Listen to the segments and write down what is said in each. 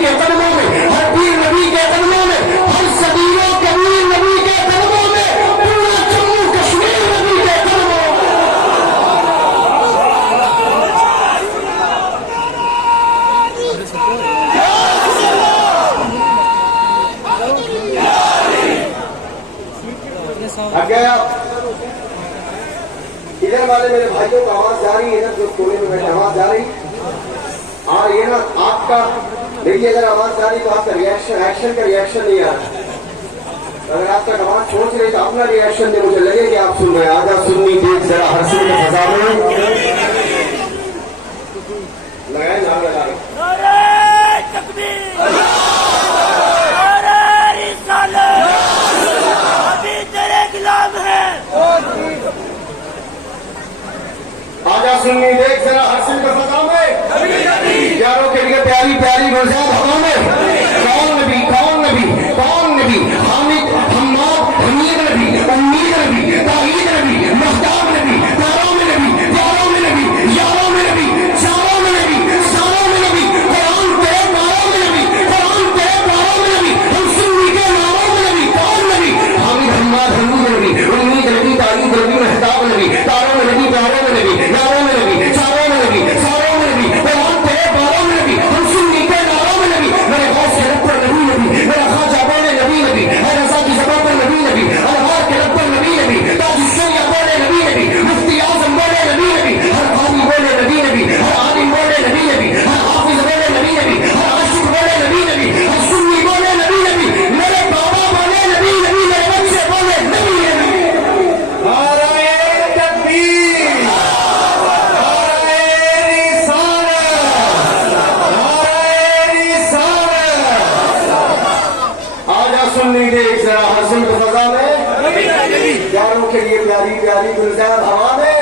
کے قدموں میں، ہر پیر نبی کے قدموں میں، ہر صدیوں کبیر نبی کے قدموں میں، پورا جموں کشمیر نبی کے قدموں میں۔ ادھر والے میرے بھائیوں کو آواز جا رہی ہے نا، جو کونے میں بیٹھے آواز جا رہی؟ اور یہ نا آپ کا دیکھیے، اگر آواز جا رہی تو آپ کا ریئیکشن، ایکشن کا ریئیکشن نہیں آ رہا۔ اگر آپ کا آواز چھوڑ رہے تو اپنا ریئیکشن دے، مجھے لگے کہ آپ سن رہے ہیں۔ آجا سننی دیکھ ذرا ہر سن میں فضا میں لگائے نام لگا رہے۔ آجا سننی دیکھ ذرا ہر سن میں فضا میں، پیاروں کے لیے پیاری پیاری گلزار ہوا میں، کون نبی کون نبی کون نبی، حامد حماد حمید نبی، امید نبی، تائید نبی، محتاب نبی، پیاروں میں نبی، پیاروں میں نبی، یاروں میں نبی، چاروں میں نبی، ساروں میں نبی، قرآن تیرے پاروں میں نبی، قرآن تیرے پاروں میں نبی، ہم سنی کے ناروں میں نبی، کون نبی؟ حامد حماد حمید نبی، امید نبی، تائید نبی، محتاب نبی، تاروں میں نبی، پیاروں میں نبی، یاروں میں نبی، چاروں میں نبی، ساروں میں نبی، قرآن تیرے پاروں میں نبی، ہم سنی کے ناروں میں نبی، میرے غوث کے رب پر نبی نبی، میرا خواجہ بولے نبی نبی، ہر رضا کی زبان پر نبی نبی، الہار کے رب پر نبی نبی، تاج الشریعہ بولے نبی نبی، مفتی اعظم بولے نبی نبی، ہر قاضی بولے نبی نبی، ہر عالم بولے نبی نبی، ہر حافظ بولے نبی نبی، ہر عاشق بولے نبی نبی، ہر سنی بولے نبی نبی، میرے بابا بولے نبی نبی، میرے بچے بولے نبی نبی۔ نعرہ تکبیر، نعرہ رسالت، نعرہ رسالت۔ آجا سننی دیکھ ذرا حسن کو فضا میں، پیاروں کے لیے پیاری پیاری گلزار ہوا میں،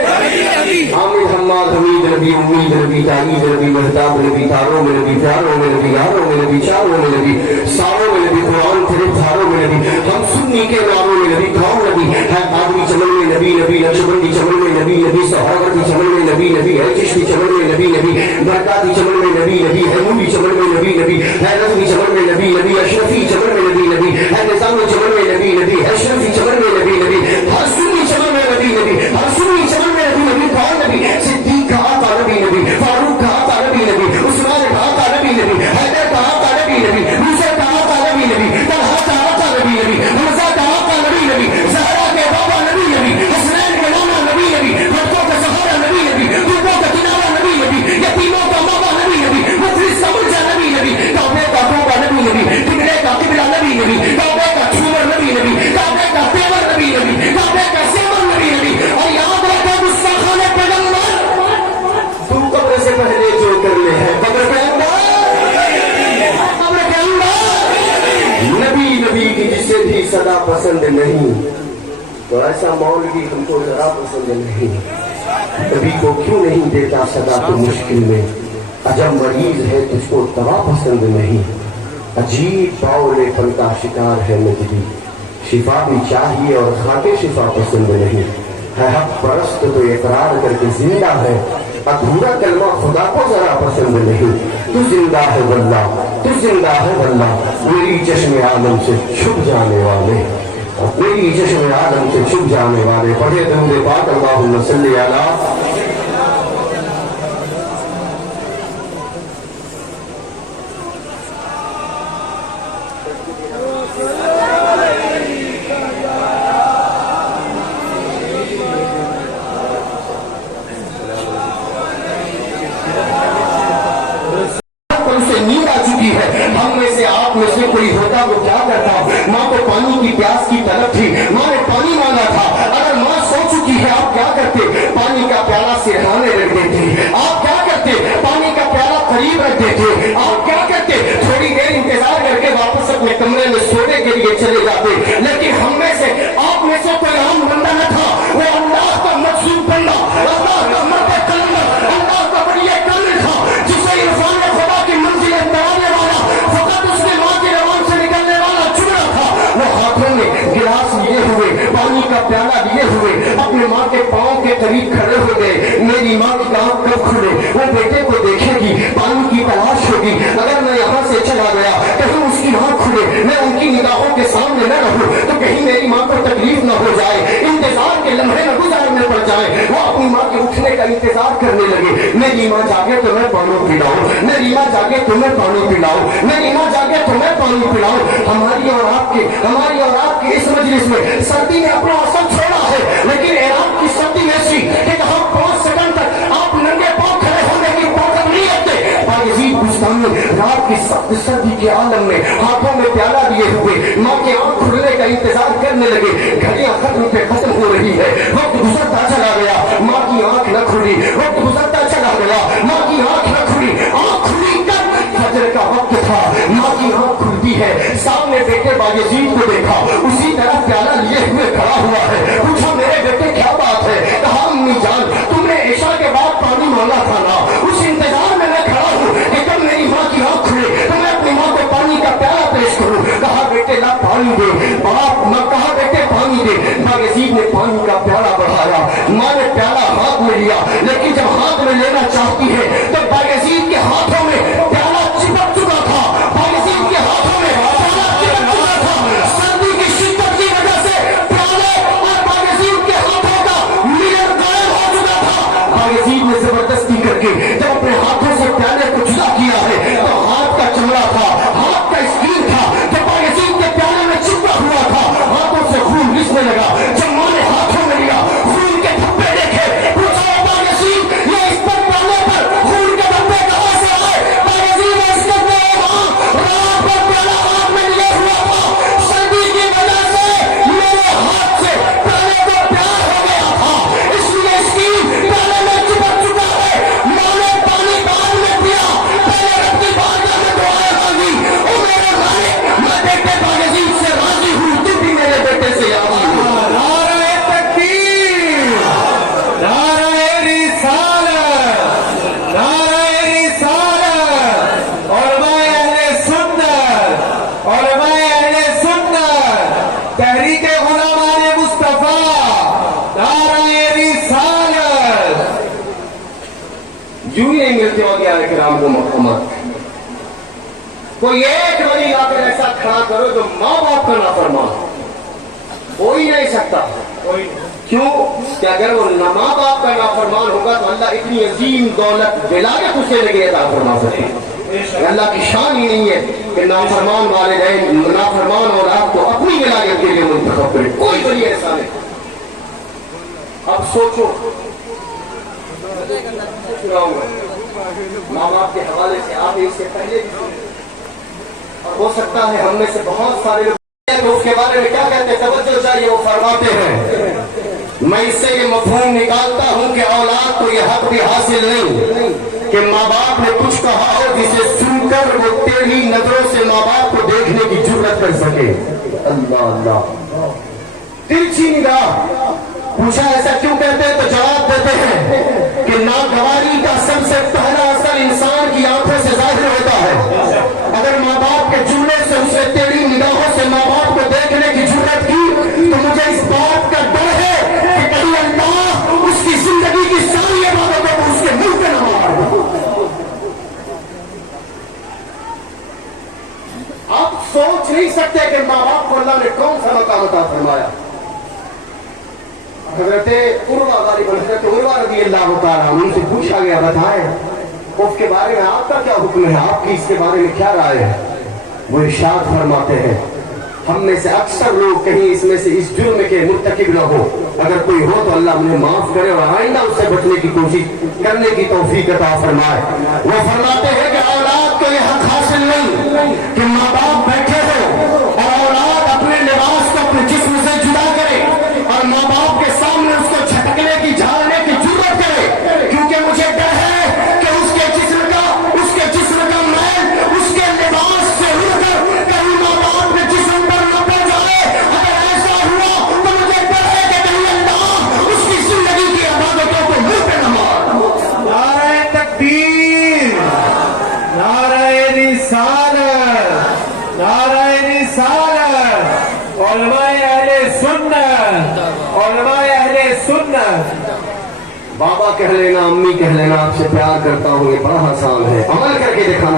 حامد حماد حمید نبی، امید نبی، تائید نبی، محتاب نبی، تاروں میں نبی، پیاروں میں نبی، یاروں میں نبی، چاروں میں نبی، ساروں میں نبی، قرآن تیرے دھاروں میں نبی، ہم سنی کے ناموں میں نبی، کون نبی؟ ہے آدمی چمن میں نبی نبی، نقشبندی چمن میں نبی نبی، سہاگر کی چمن میں نبی نبی، ہے چشتی چمن میں نبی نبی، برکاتی چمن میں نبی نبی، ہے نوری چمن میں نبی نبی، ہے نظمی چمن میں نبی نبی، اشرفی چمن میں نبی نبی، ہے نظامی چمن میں نبی نبی، ہے اشرفی چمن میں نبی نبی، ہر سنی چمن میں نبی نبی، ہر سنی چمن میں نبی نبی، کون نبی؟ صدیق کا آقا نبی نبی، فاروق کا آقا نبی نبی، عثمان کا آقا نبی نبی، حیدر کا آقا نبی نبی، موسیٰ کا آقا نبی نبی، طلحہ کا آقا نبی نبی، حمزہ کا آقا نبی نبی، زہرا کے بابا نبی نبی، حسنین کے نانا نبی نبی، بچوں کا سہارا نبی نبی، دودھوں کا کنارہ نبی نبی، یتیموں کا ماما نبی نبی، مفلس کا ملجا نبی نبی، کعبے کا توبہ نبی نبی، قبلے کا قبلہ نبی نبی، کعبے کا چھومر نبی نبی، کعبے کا تیور نبی نبی، کعبے کا سیور نبی نبی، اور یاد رکھے گستاخان پیغمبر تو قبر سے پہلے جو کرنے ہیں قبر کے اندر، قبر کے اندر نبی نبی کی جسے بھی صدا پسند نہیں، تو ایسا مولوی ہم کو ذرا پسند نہیں، نبی کو کیوں نہیں دیتا صدا تو مشکل میں، عجب مریض ہے تجھ کو دوا پسند نہیں، عجیب باولے پن کا شکار ہے نجدی، شفا بھی چاہیے اور خاکے شفا پسند نہیں، ہے حق پرست تو اقرار کر کے زندہ ہے، ادھورا کلمہ خدا کو ذرا پسند نہیں، تو زندہ ہے واللہ تو زندہ ہے واللہ، میری چشم عالم سے چھپ جانے والے، میری چشم عالم سے چھپ جانے والے، پڑھے درود پاک اللہم صلی علی۔ ہم میں سے آپ میں سے کوئی ہوتا وہ کیا کرتا؟ ماں کو پانی کی پیاس کی طلب تھی، ماں نے پانی مانگا تھا، اگر ماں سو چکی ہے آپ کیا کرتے؟ پانی کا پیالہ سرہانے رکھ دیتے، آپ کیا کرتے؟ پانی کا پیالہ قریب رکھ دیتے، آپ کیا کرتے؟ تھوڑی دیر انتظار کر کے واپس اپنے کمرے میں سونے کے لیے چلے جاتے، لیکن ہم میں سے آپ میں سے کوئی عام بندہ نہ تھا، وہ اللہ کا مخصوص بندہ، اللہ کا مرد کلمہ، اللہ کا بڑی کلمہ تھا، جسے عرفان خدا کی منزل بنانے والا، فقط اس نے ماں کی روان سے نکلنے والا چنا تھا، وہ ہاتھوں میں گلاس لیے ہوئے، پانی کا پیالہ لیے ہوئے، اپنے ماں کے پاؤں کے قریب کھڑے ہو گئے، میری ماں کی آنکھ کب کھلے؟ وہ بیٹے کو دیکھے گی، پانی کی تلاش ہوگی، اگر میں یہاں سے چلا लम्हे न गुजारने पड़ जाए। वो अपनी माँ के उठने का इंतजार करने लगे। मेरी माँ जागे तो मैं पानी पिलाऊं, मेरी माँ जागे तो मैं पानी पिलाऊं, मेरी माँ जागे तो मैं पानी पिलाऊं। हमारी और आपके इस मजलिस में सर्दी ने अपना असर छोड़ा है, लेकिन इराक की सर्दी ऐसी कि हम 5 सेकंड तक आप नंगे पांव खड़े होने की ताकत नहीं रखते। बायजीद बुस्तामी रात की सख्त सर्दी के आलम में हाथों में प्याला लिए हुए माँ के आंख खुलने का इंतजार करने लगे। घड़ियां खत्म पे खत्म हो रही है, वक्त गुजरता चला गया, माँ की आंख न खुली, वक्त गुजरता चला गया, माँ की आंख न खुली। आंख खुली कब? फजर का वक्त था, माँ की आंख खुलती है, सामने बेटे बायजीद को देखा, उसी तरह प्याला लिए हुए खड़ा हुआ है। पूछा मेरे बेटे क्या बात है? कहा अम्मी जान तुमने ईशा के बाद पानी मांगा था ना, उस इंतजार में मैं खड़ा हूँ कि कब मेरी माँ की आंख खुले तो मैं अपनी माँ को पानी का प्याला पेश करूँ। कहा बेटे ला पानी दे, बाप न कहा बेटे पानी दे। बायजीद ने पानी का प्याला बढ़ाया, माँ ने प्याला हाथ में लिया, लेकिन जब हाथ में लेना चाहती है तो बायजीद के हाथों में प्याला चिपक चुका था, बायजीद के हाथों में प्याला चिपक चुका था। सर्दी की शिद्दत की वजह से प्याले और बायजीद के हाथों का मिलन गायब हो चुका था। बायजीद ने जबरदस्ती करके जब अपने हाथों से प्याले को जुदा किया है तो हाथ का चमड़ा था, हाथ का स्क्रीन था जो बायजीद के प्याले में चिपका हुआ था, हाथों से खून रिसने लगा। जब माँ ने हाथों में लिया, खून के धब्बे देखे, पूछा बायजीद ये इस पर प्याले पर खून के धब्बे कहां से आए? बायजीद ने इसके रात पर प्याला हाथ में लिए हुआ था, सर्दी की वजह से मेरे हाथ से प्याले को प्यार हो गया था, इसलिए स्क्रीन प्याले में चिपक चुका है। माँ ने पानी बाद में पिया, पहले रब्बी बारगाह में दुआएं मांगी, ओ मेरे मालिक मैं बेटे बायजीद से राजी हूँ, तू भी मेरे बेटे से राजी हो। नारे तकबीर, नारे रिसालत, नारे रिसालत, उलमाए अहले सुन्नत, उलमाए अहले सुन्नत, तहरीके गुलामाने मुस्तफा, नारे रिसालत। यूं ही नहीं मिलते हो गया इकराम को मोहम्मद। कोई एक वली लाकर ऐसा खड़ा करो जो माँ बाप का नाफरमान हो, कोई नहीं सकता। क्यों? कि अगर वो माँ बाप का नाफरमान होगा तो अल्लाह इतनी अजीम दौलत दिलाके उसे लगे अता फरमा सकते। अल्लाह की शान ही नहीं है कि नाफरमान वालिदैन नाफरमान और आपको अपनी विलायत के लिए मुंतखब करे, कोई वली ऐसा नहीं। अब सोचो माँ बाप के हवाले से आप इससे पहले भी सुने, और हो सकता है हम में से बहुत सारे लोग तो उसके बारे में क्या कहते हैं, तवज्जो चाहिए। वो फरमाते हैं मैं इससे ये मफहूम निकालता हूँ कि औलाद को ये हक भी हासिल नहीं कि माँ बाप ने कुछ कहा हो जिसे सुनकर वो टेढ़ी नजरों से माँ बाप को देखने की जुर्रत कर सके। अल्लाह अल्लाह, तिरछी निगाह। पूछा ऐसा क्यों कहते हैं तो जवाब देते हैं कि नागवारी का सबसे पहला असर इंसान की आंखों से जाहिर होता है। अगर माँ बाप के जुमले से उसे टेढ़ी निगाहों से माँ बाप को देखने की जुर्रत की तो मुझे इस बात का डर है कि कहीं अल्लाह उसकी जिंदगी की सारी इबादतों को उसके मुंह पे न मार दे। आप सोच नहीं सकते कि माँ बाप को अल्लाह ने कौन सा मकाम अता फरमाया। हजरत उर्वा रज़ी अल्लाह तआला उनसे पूछा गया बताएं उसके बारे में आपका क्या हुक्म है, आपकी इसके बारे में क्या राय है। वो इरशाद फरमाते हैं हम में से अक्सर लोग कहीं इसमें से इस जुर्म के मुर्तकिब न हो, अगर कोई हो तो अल्लाह मुझे माफ करे और आइंदा उससे बचने की कोशिश करने की तौफीक अता फरमाए। वो फरमाते हैं कि औलाद को यह हक हासिल नहीं कि माँ बाप बैठे हो और औलाद अपने लिबास को अपने जिस्म से जुदा करे और माँ बाप के सामने उसको झटकने की झाड़ने की जुर्रत करे, क्योंकि मुझे डर है कि उसके जिस्म का मैल उसके लिबास से उड़कर कहीं माँ बाप के जिस्म पर न पड़ जाए। अगर ऐसा हुआ तो मुझे डर है कि कहीं अल्लाह उसकी जिंदगी की इबादतों को मुंह पे न मार। नारे तकबीर, नारे रिसालत, नारे रिसालत, उलमाए अहले सुन्नत, उलमाए अहले सुन्नत। बाबा कह लेना, अम्मी कह लेना, आपसे प्यार करता हूँ, ये बड़ा आसान है, अमल करके दिखाना।